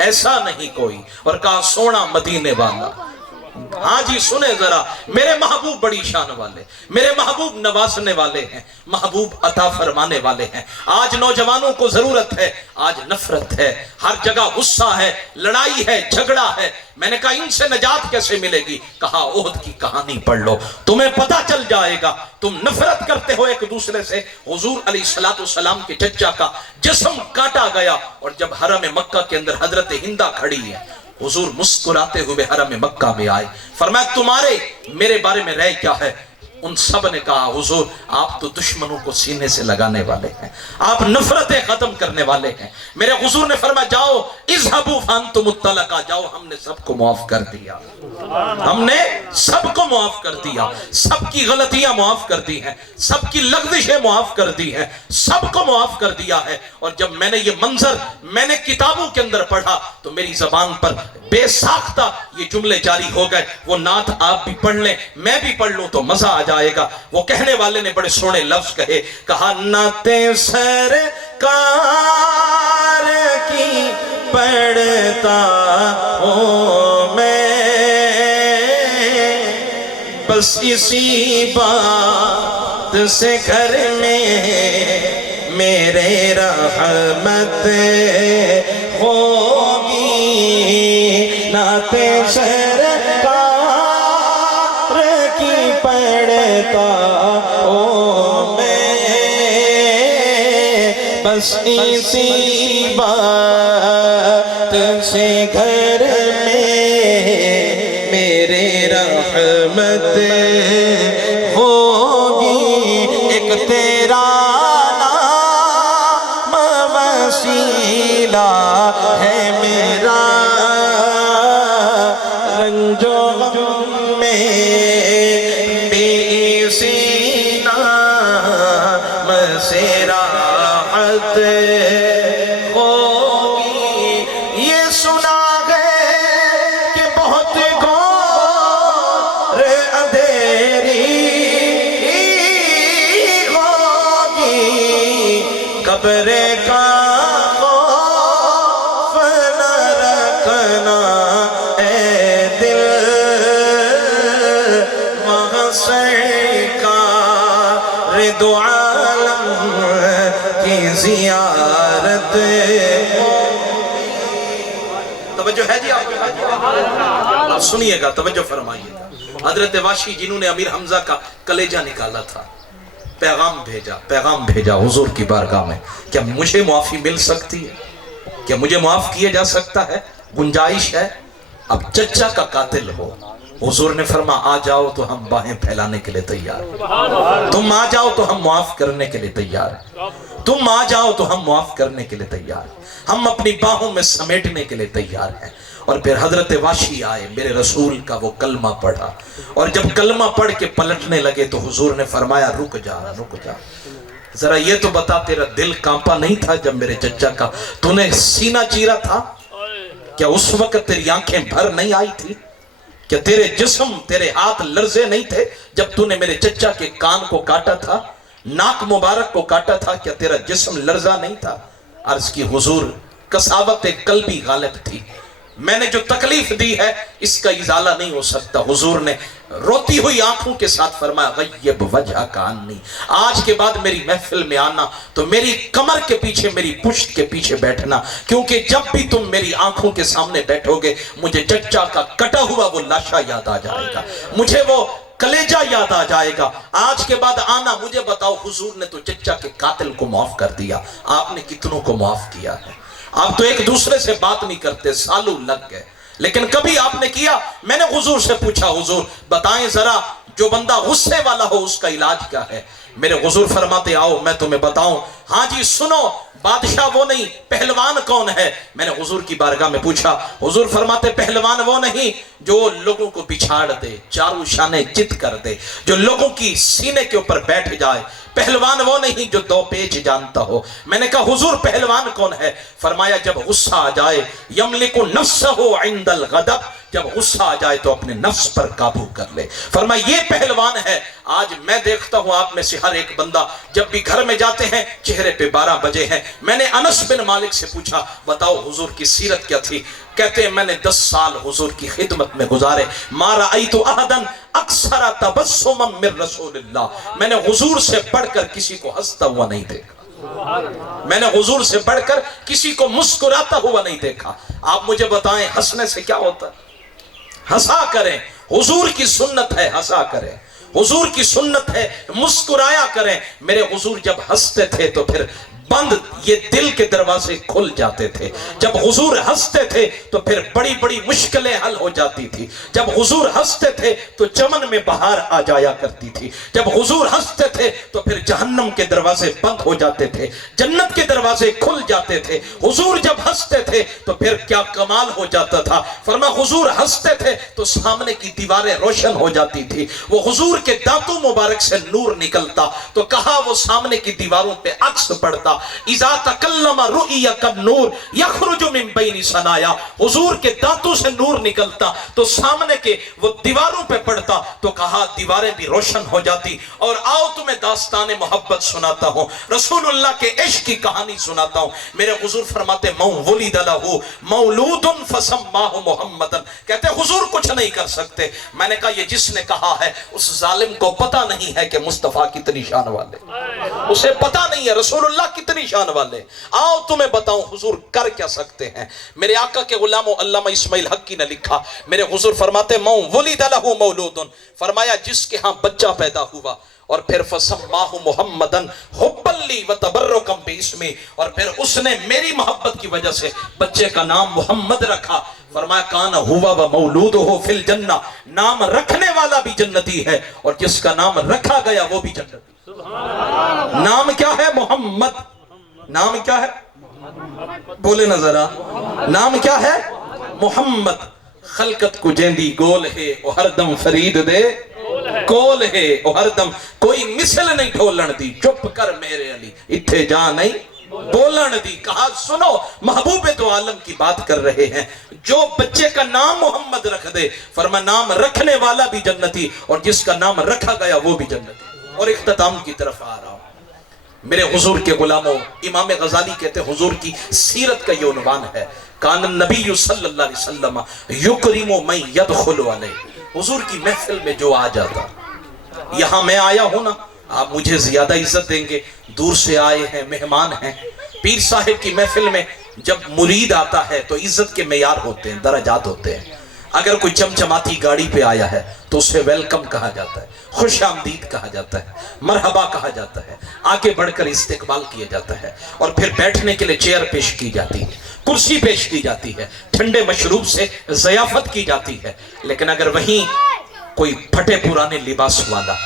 ऐसा नहीं कोई। और कहा सोना मदीने वाला। हाँ जी सुने जरा, मेरे महबूब बड़ी शान वाले, मेरे महबूब नवाजने वाले हैं, महबूब अता फरमाने वाले हैं। आज नौजवानों को जरूरत है, आज नफरत है, हर जगह गुस्सा है, लड़ाई है, झगड़ा है। मैंने कहा इनसे निजात कैसे मिलेगी? कहा ओहद की कहानी पढ़ लो, तुम्हें पता चल जाएगा। तुम नफरत करते हो एक दूसरे से। हुजूर अलैहिस्सलाम के चचा का जिस्म काटा गया, और जब हरम मक्का के अंदर हजरत हिंदा खड़ी है, हुजूर मुस्कुराते हुए हरम मक्का में आए, फरमाया तुम्हारे मेरे बारे में राय क्या है? उन सब ने कहा हुजूर आप तो दुश्मनों को सीने से लगाने वाले हैं, आप नफरतें खत्म करने वाले हैं। मेरे हुजूर ने फरमाया जाओ इज़हबू फअंतुम मुत्तलका, जाओ हमने सबको माफ कर दिया, हमने सबको माफ कर दिया, सबकी गलतियां माफ कर दी हैं, सबकी लग़ज़िशें माफ कर दी हैं, सबको माफ कर दिया है। और जब मैंने ये मंजर मैंने किताबों के अंदर पढ़ा तो मेरी जबान पर बेसाख्ता ये जुमले जारी हो गए। वो नात आप भी पढ़ लें, मैं भी पढ़ लूं तो मजा आ जाएगा। वो कहने वाले ने बड़े सोने लफ्ज कहे, कहा नाते सरकार की पढ़ता हूं मैं, बस इसी बात से घर में मेरे रहमत होगी। नाते सरकार की पढ़ता हूं मैं, बस इसी बात से घर में मेरे रहमत होगी। एक तेरा नाम वसीला है मेरा, रंजो गम में बेसी नाम से राहत होगी। ये सुना है कि बहुत घोर अंधेरी होगी, कब्र का खौफ न रखना ए दिल, सरकार दो आलम की जियारत। तवज्जो है जी आप सुनिएगा, तवज्जो फरमाइएगा। हजरत वाशी जिन्होंने अमीर हमजा का कलेजा निकाला था, पैगाम भेजा हुजूर की बारगाह में, क्या मुझे माफी मिल सकती है? क्या मुझे माफ किया जा सकता है? गुंजाइश है? अब चचा का कातिल हो, हुजूर ने फरमा आ जाओ तो हम बाहें फैलाने के लिए तैयार हैं, तुम आ जाओ तो हम माफ करने के लिए तैयार हैं, तुम आ जाओ तो हम माफ करने के लिए तैयार हैं, हम अपनी बाहों में समेटने के लिए तैयार हैं। और फिर हजरत वाशी आए, मेरे रसूल का वो कलमा पढ़ा, और जब कलमा पढ़ के पलटने लगे तो हुजूर ने फरमाया रुक जा, रुक जा, जरा ये तो बता तेरा दिल कांपा नहीं था जब मेरे चचा का तूने सीना चीरा था? क्या उस वक्त तेरी आंखें भर नहीं आई थी? क्या तेरे जिस्म तेरे हाथ लर्जे नहीं थे जब तूने मेरे चचा के कान को काटा था, नाक मुबारक को काटा था? क्या तेरा जिस्म लर्जा नहीं था? अर्ज की हुजूर कसावत कल्बी गालिब थी, मैंने जो तकलीफ दी है इसका इजाला नहीं हो सकता। हुजूर ने रोती हुई आंखों के साथ फरमाया गय्यब वजह का अन्नी, आज के बाद मेरी महफिल में आना तो मेरी कमर के पीछे, मेरी पुश्त के पीछे बैठना, क्योंकि जब भी तुम मेरी आंखों के सामने बैठोगे मुझे चचा का कटा हुआ वो लाशा याद आ जाएगा, मुझे वो कलेजा याद आ जाएगा। आज के बाद आना, मुझे बताओ हुजूर ने तो चचा के कातिल को माफ कर दिया, आपने कितनों को माफ किया है? आप तो एक दूसरे से बात नहीं करते, सालों लग गए, लेकिन कभी आपने किया? मैंने हुजूर से पूछा हुजूर बताएं जरा जो बंदा गुस्से वाला हो उसका इलाज क्या है? मेरे हुजूर फरमाते आओ मैं तुम्हें बताऊं। हाँ जी सुनो, बादशाह वो नहीं, पहलवान कौन है? मैंने हुजूर की बारगाह में पूछा, हुजूर फरमाते पहलवान वो नहीं जो लोगों को पिछाड़ दे, चारों शाने चित कर दे, जो लोगों की सीने के ऊपर बैठ जाए। पहलवान वो नहीं जो दो पेच जानता हो। मैंने कहा हुजूर पहलवान कौन है? फरमाया जब गुस्सा आ जाए, यमलिकु नफ्सहु इंदल गदब, जब गुस्सा आ जाए तो अपने नफ्स पर काबू कर ले। फरमाया ये पहलवान है। आज मैं देखता हूं आप में से हर एक बंदा जब भी घर में जाते हैं चेहरे पे 12 बजे हैं। मैंने अनस बिन मालिक से पूछा बताओ हुजूर की सीरत क्या थी? कहते हैं मैंने 10 साल हुजूर की खिदमत में गुजारे, मा रअयतु अहदन अक्सर तबस्सुमन मिन रसूलिल्लाह, मैंने हुजूर से बढ़कर किसी को हंसता हुआ नहीं देखा, मैंने हुजूर से बढ़कर किसी को मुस्कुराता हुआ नहीं देखा। आप मुझे बताएं हंसने से क्या होता है? हंसा करें, हुजूर की सुन्नत है हंसा करें, हुजूर की सुन्नत है मुस्कुराया करें। मेरे हुजूर जब हंसते थे तो फिर बंद ये दिल के दरवाजे खुल जाते थे। जब हुजूर हंसते थे तो फिर बड़ी बड़ी मुश्किलें हल हो जाती थी। जब हुजूर हंसते थे तो चमन में बहार आ जाया करती थी। जब हुजूर हंसते थे तो फिर जहन्नम के दरवाजे बंद हो जाते थे, जन्नत के दरवाजे खुल जाते थे। हुजूर जब हंसते थे तो फिर क्या कमाल हो जाता था। फरमाया हुजूर हंसते थे तो सामने की दीवारें रोशन हो जाती थी। वो हुजूर के दांतों मुबारक से नूर निकलता तो कहा वो सामने की दीवारों पे अक्स पड़ता। इज़ा तकल्लमा रुइया कब नूर यखरुजु मिन बैनि सनाया, हुजूर के दांतों से नूर निकलता तो सामने के वो दीवारों पे पड़ता तो कहा दीवारें भी रोशन हो जाती। और आओ तुम्हें दास्तान मोहब्बत सुनाता हूं, रसूलुल्लाह के इश्क की कहानी सुनाता हूं। मेरे हुजूर फरमाते मौ वुलिद लहू मौलूदुन फसम्माहु मुहम्मदन, कहते हुजूर कुछ नहीं कर सकते। मैंने कहा ये जिसने कहा है उस जालिम को पता नहीं है कि मुस्तफा कितनी शान वाले, उसे पता नहीं है रसूलुल्लाह कितनी शान वाले। आओ तुम्हें बताऊं हुजूर कर क्या सकते हैं। मेरे आका के गुलामों अल्लामा इस्माइल हक्की ने लिखा, मेरे हुजूर फरमाते मौ वुलिद लहू मौलूदुन, फरमाया जिसके यहाँ बच्चा पैदा हुआ और फिर फसम्माहु मुहम्मदन हुब्बल्ली व तबर्रुकम बिस्मी, और फिर उसने मेरी मोहब्बत की वजह से बच्चे का नाम मोहम्मद रखा। फरमाया कान हुवा व मौलूदुहु फिल जन्ना, नाम रखने वाला भी जन्नती है और जिसका नाम रखा गया वो भी जन्नती। नाम क्या है? मोहम्मद। नाम क्या है? बोले ना जरा, नाम क्या है? मोहम्मद। खलकत को जेंदी गोल है ओ हरदम फरीद दे कोल है ओ हरदम, कोई मिसल नहीं ढोलन दी, चुप कर मेरे अली इत्थे जा नहीं बोलन दी। कहा सुनो महबूबे तो आलम की बात कर रहे हैं, जो बच्चे का नाम मोहम्मद रख दे फरमा नाम रखने वाला भी जन्नती और जिसका नाम रखा गया वो भी जन्नती। और इख्तिताम की तरफ आ रहा हूं। मेरे हुजूर के गुलामों, इमाम गजाली कहते हैं हुजूर की सीरत का ये उन्वान है, कान नबी सल्लल्लाहु अलैहि वसल्लम युकरिमु मन यदखुलु अलैहि, हुजूर की महफिल में जो आ जाता, यहां मैं आया हूं ना आप मुझे ज्यादा इज्जत देंगे, दूर से आए हैं मेहमान हैं। पीर साहिब की महफिल में जब मुरीद आता है तो इज्जत के मेयार होते हैं, दराजात होते हैं। अगर कोई चमचमाती गाड़ी पे आया है तो उसे वेलकम कहा जाता है, खुश आमदीद कहा जाता है, मरहबा कहा जाता है, आगे बढ़कर इस्तेकबाल किया जाता है और फिर बैठने के लिए चेयर पेश की जाती है, कुर्सी पेश की जाती है, ठंडे मशरूब से ज़ियाफत की जाती है। लेकिन अगर वहीं कोई फटे पुराने लिबास वाला,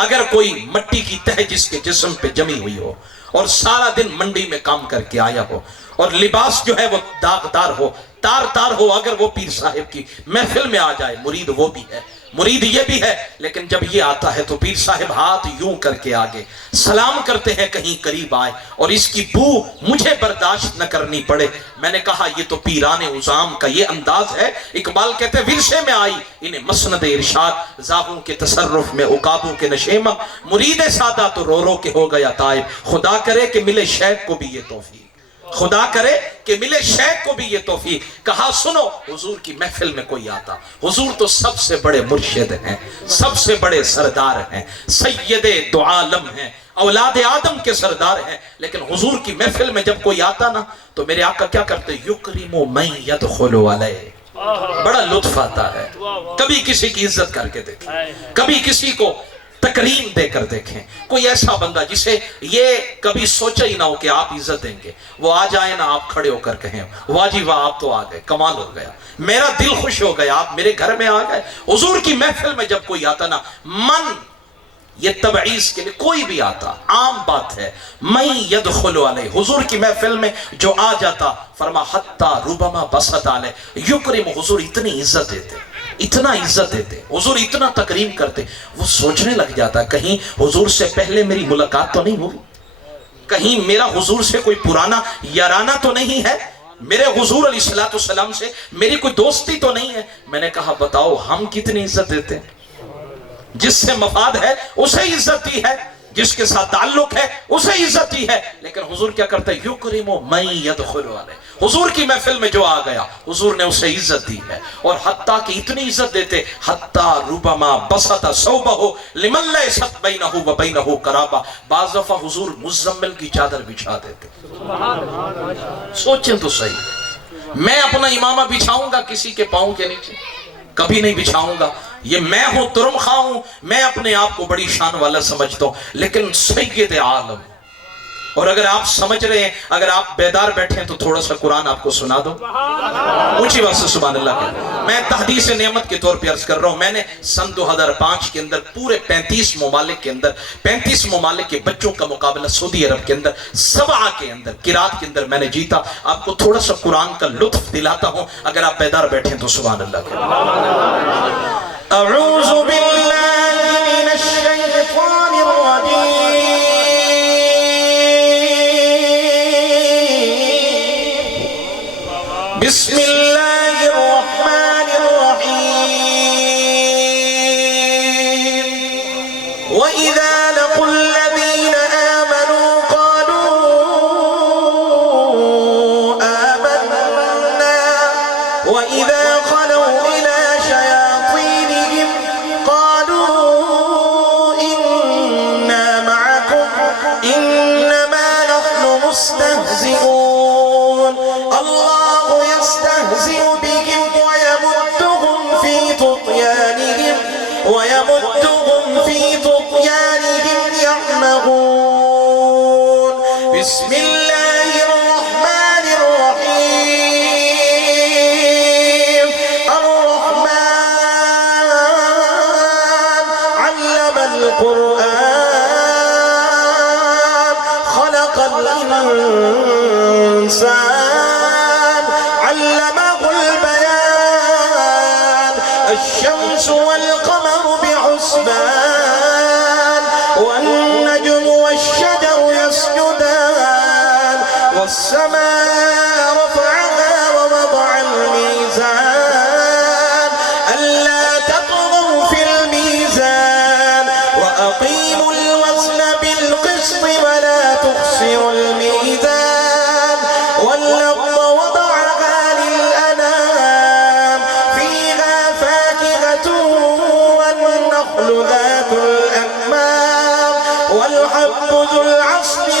अगर कोई मट्टी की तह जिसके जिस्म पे जमी हुई हो और सारा दिन मंडी में काम करके आया हो और लिबास जो है वो दागदार हो, तार तार हो, अगर वो पीर साहिब की महफिल में आ जाए, मुरीद वो भी है, मुरीद ये भी है, लेकिन जब ये आता है तो पीर साहिब हाथ यूं करके आगे सलाम करते हैं कहीं करीब आए और इसकी बू मुझे बर्दाश्त न करनी पड़े। मैंने कहा ये तो पीराने उजाम का ये अंदाज है। इकबाल कहते विरसे में आई इन्हें मसनद इरशाद, जागों के तसर्रुफ में उकाबों के नशेमा, मुरीद सादा तो रो रो के हो गया ताइब, खुदा करे कि मिले शेख को भी ये तौफीक, खुदा करे कि मिले शेख को भी ये तौफीक। कहा सुनो हुजूर की महफिल में कोई आता, हुजूर तो सबसे बड़े मुर्शिद हैं, सबसे बड़े सरदार हैं, सैयदे दो आलम हैं, औलाद आदम के सरदार हैं, लेकिन हुजूर की महफिल में जब कोई आता ना तो मेरे आका क्या करते, युकरिमु मन यदखुलु अलैहि, बड़ा लुत्फ आता है। कभी किसी की इज्जत करके देखें, कभी किसी को तकरीम देकर देखें। कोई ऐसा बंदा जिसे ये कभी सोचा ही ना हो कि आप इज्जत देंगे, वो आ जाए ना आप खड़े होकर कहें वाह जी वाह आप तो आ गए, कमाल हो गया, मेरा दिल खुश हो गया, आप मेरे घर में आ गए। हुजूर की महफिल में जब कोई आता ना, मन ये तबईज के लिए कोई भी आता, आम बात है, मैं यदखुलु अलैहि, हुजूर की महफिल में जो आ जाता फरमा हत्ता रुबमा बसत अलैहि युकरिम, हुजूर इतनी इज्जत देते اتنا عزت دیتے، حضور اتنا تکریم کرتے، وہ سوچنے لگ جاتا کہیں حضور سے پہلے میری ملاقات تو نہیں ہوئی، کہیں میرا حضور سے کوئی پرانا یارانہ تو نہیں ہے، میرے حضور علیہ السلام سے میری کوئی دوستی تو نہیں ہے۔ میں نے کہا بتاؤ ہم کتنی عزت دیتے ہیں؟ جس سے مفاد ہے اسے عزت دی ہے، جس کے ساتھ تعلق ہے اسے عزت دی ہے، لیکن حضور کیا کرتا ہے؟ یکرم من یدخل علیہ، حضور کی محفل میں جو آ گیا حضور نے اسے عزت دی ہے، اور حتیٰ کہ اتنی عزت دیتے حتیٰ ربما بسط ثوبہ لمن لیست بینہ و بینہ قرابہ، بعض دفعہ حضور مزمل کی چادر بچھا دیتے۔ سوچیں تو صحیح، میں اپنا امامہ بچھاؤں گا کسی کے پاؤں کے نیچے؟ کبھی نہیں بچھاؤں گا، یہ میں ہوں، ترم خواہ ہوں، میں اپنے آپ کو بڑی شان والا سمجھتا ہوں، لیکن سید عالم۔ اور اگر آپ سمجھ رہے ہیں، اگر آپ بیدار بیٹھے ہیں تو تھوڑا سا قرآن آپ کو سنا دو، اونچی بات سے سبحان اللہ کہ میں تحدیث نعمت کے طور پہ عرض کر رہا ہوں۔ میں نے سن 2005 کے اندر پورے 35 ممالک کے اندر 35 ممالک کے بچوں کا مقابلہ سعودی عرب کے اندر 7 کے اندر قرات کے اندر میں نے جیتا۔ آپ کو تھوڑا سا قرآن کا لطف دلاتا ہوں، اگر آپ بیدار بیٹھے ہیں تو سبحان اللہ کہ اعوذ باللہ من الشیطان الرجیم، بسم اللہ الرحمن الرحیم، وَإِذَا لَقُوا الَّذِينَ آمَنُوا قَالُوا آمَنَّا وَإِذَا خَلَوْا إِلَى شَيَاطِينِهِمْ قَالُوا إِنَّا مَعَكُمْ إِنَّمَا نَحْنُ مُسْتَهْزِئُونَ، اللَّهُ يَسْتَهْزِئُ بِهِمْ وَيَمُدُّهُمْ فِي طُغْيَانِهِمْ يَعْمَهُونَ۔ بسم اللہ الرحمن الرحیم، الرحمن علم القرآن، خلق الإنسان، علمه البيان، الشمس والقمر بحسبان، والنجم والشجر يسجدان، والسماء رفعها ووضع الميزان، ألا تطغوا في الميزان، وأقيموا الوزن بالقسط ولا تخسروا الميزان، والأرض وضعها للأنام، فيها فاكهة والنخل ذات الأكمام، والحب ذو العصف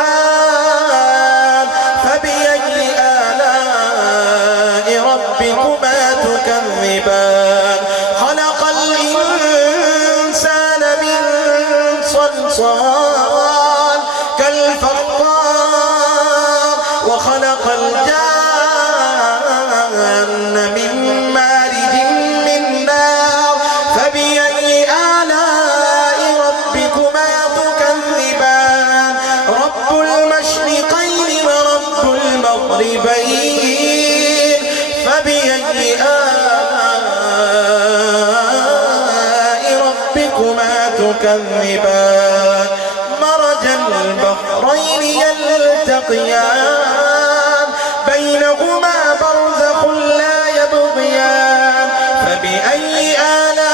والريحان، فبأي آلاء ربكما تكذبان، خلق الإنسان من صلصال كالفخار، وخلق الجان من مارج من نار، فبأي آلاء ربكما تكذبان، رب المشرقين ورب المغربين، فبأي آلاء ربكما تكذبان، مرج البحرين يلتقيان، بينهما برزخ لا يبغيان، فبأي آلاء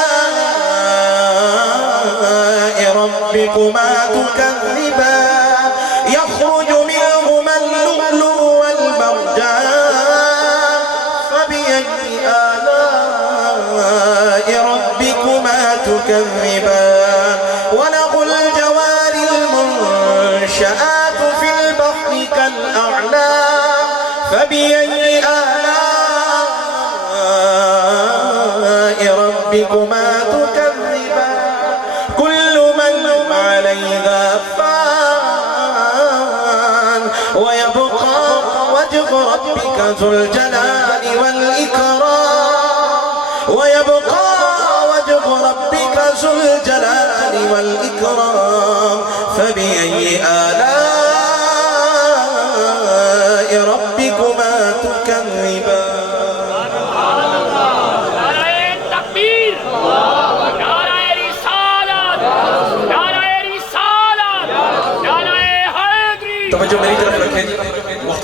ربكما تكذبان، يخرج منهما اللؤلؤ والمرجان، فبأي آلاء ربكما تكذبان، وله الجوار المنشآت في البحر كالأعلام، فبأي آلاء ربكما تكذبان، كل من عليها فان، ويبقى وجه ربك ذو الجلال والإكرام، ويبقى وجه ربك ذو الجلال والإكرام، فبأي آلاء ربكما تكذبان۔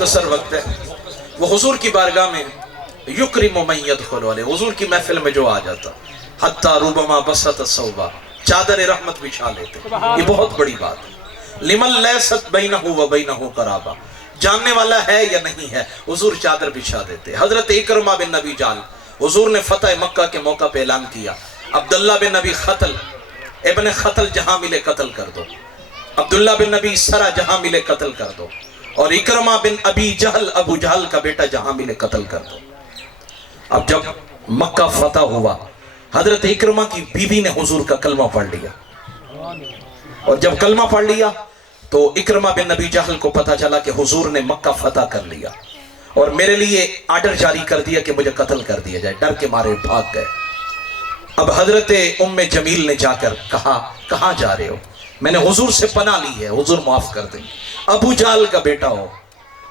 मुख्तसर वक्त है, वो हुजूर की बारगाह में युक्रिमु मन यदखुलु अलैहि, हुजूर की महफिल में जो आ जाता, हत्ता रुबमा बसत सौबा, चादर रहमत बिछा लेते। ये बहुत बड़ी बात है। लिमन लैसत बैनहु व बैनहु कराबा, जानने वाला है या नहीं है, हुजूर चादर बिछा देते। हजरत इकरमा बिन नबी जाल, हुजूर ने फतह मक्का के मौका पे ऐलान किया, अब्दुल्ला बिन नबी खतल, इब्न खतल जहां मिले कत्ल कर दो, अब्दुल्ला बिन नबी सरा जहां मिले कत्ल कर दो, और इकरमा बिन अबी जहल, अबू जहल का बेटा जहां मिले कत्ल कर दो। अब जब मक्का फतह हुआ, हजरत इकरमा की बीवी ने हुजूर का कलमा पढ़ लिया, और जब कलमा पढ़ लिया तो इकरमा बिन नबी जहल को पता चला कि हुजूर ने मक्का फतह कर लिया और मेरे लिए आर्डर जारी कर दिया कि मुझे कत्ल कर दिया जाए। डर के मारे भाग गए। अब हजरत उम्मे जमील ने जाकर कहा, कहां जा रहे हो? मैंने हुजूर से पनाह ली है, हुजूर माफ कर दें। अबू जहल का बेटा हो,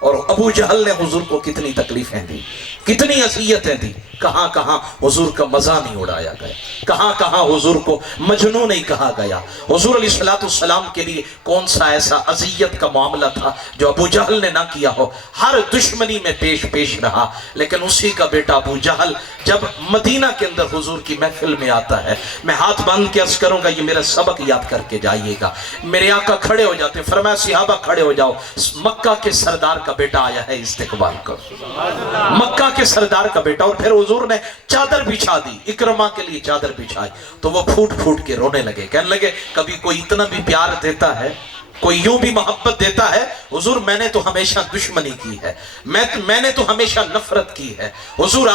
और अबू जहल ने हुजूर को कितनी तकलीफें दी, कितनी अज़ियतें दी, कहां कहां हुजूर का मजा नहीं उड़ाया गया, कहां कहां हुजूर को मजनू नहीं कहा गया। हुजूर अलैहिस्सलाम के लिए कौन सा ऐसा अज़ियत का मामला था जो अबू जहल ने ना किया हो। हर दुश्मनी में पेश पेश रहा, लेकिन उसी का बेटा अबू जहल जब मदीना के अंदर हुजूर की महफिल में आता है, मैं हाथ बांध के अर्ज करूंगा, ये मेरा सबक याद करके जाइएगा। मेरे आका खड़े हो जाते, फरमाया सहाबा खड़े हो जाओ, मक्का के सरदार का बेटा आया है, इस्तिकबाल करो। मक्का के सरदार का बेटा। और फिर हुजूर ने चादर बिछा दी, इकरमा के लिए चादर बिछाई, तो वो फूट फूट के रोने लगे, कहने लगे कभी कोई इतना भी प्यार देता है, कोई यूं भी मोहब्बत देता है? हुजूर मैंने तो हमेशा दुश्मनी की है, मैंने तो हमेशा नफरत की है। हुजूर